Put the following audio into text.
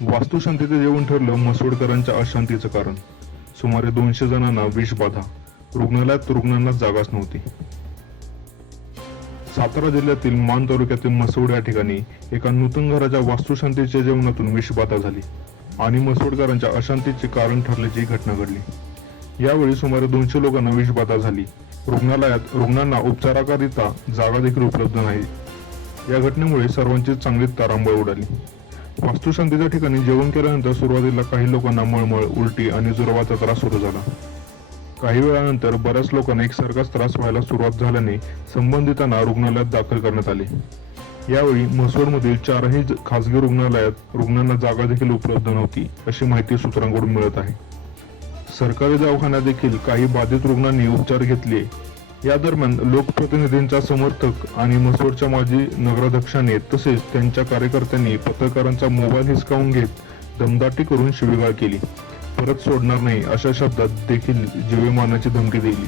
वास्तुशांतीचं जेवण ठरलं मसवडकरांच्या अशांतीचं कारण. सुमारे दोनशे जणांना विषबाधा रुग्णालयात रुग्णांना जागाच नव्हती. सातारा जिल्ह्यातील मान तालुक्यातील मसवड या ठिकाणी एका नूतन घराच्या वास्तुशांतीच्या जेवणातून विषबाधा झाली आणि मसवडकरांच्या अशांतीचे कारण ठरल्याची घटना घडली. यावेळी सुमारे दोनशे लोकांना विषबाधा झाली. रुग्णालयात रुग्णांना उपचाराकरिता जागा देखील उपलब्ध नाही. या घटनेमुळे सर्वांची चांगलीच तारांबळ उडाली. वास्तुशांतीच्या ठिकाणी जेवण केल्यानंतर सुरुवातीला काही लोकांना मळमळ उलटी आणि जुरवाचा त्रास सुरू झाला. काही वेळानंतर बऱ्याच लोकांना एकसारखाच त्रास व्हायला सुरुवात झाल्याने संबंधितांना रुग्णालयात दाखल करण्यात आले. यावेळी म्हसूरमधील चारही खासगी रुग्णालयात रुग्णांना जागा देखील उपलब्ध नव्हती अशी माहिती सूत्रांकडून मिळत आहे. सरकारी दवाखान्यात देखील काही बाधित रुग्णांनी उपचार घेतले या दरम्यान लोकप्रतिनिधींचा समर्थक आणि मसूरच्या माजी नगराध्यक्षाने तसेच त्यांच्या कार्यकर्त्यांनी पत्रकारांचा मोबाईल हिसकावून घेत दमदाटी करून शिवीगाळ केली. परत सोडणार नाही अशा शब्दात देखील जीवे मारण्याची धमकी दिली.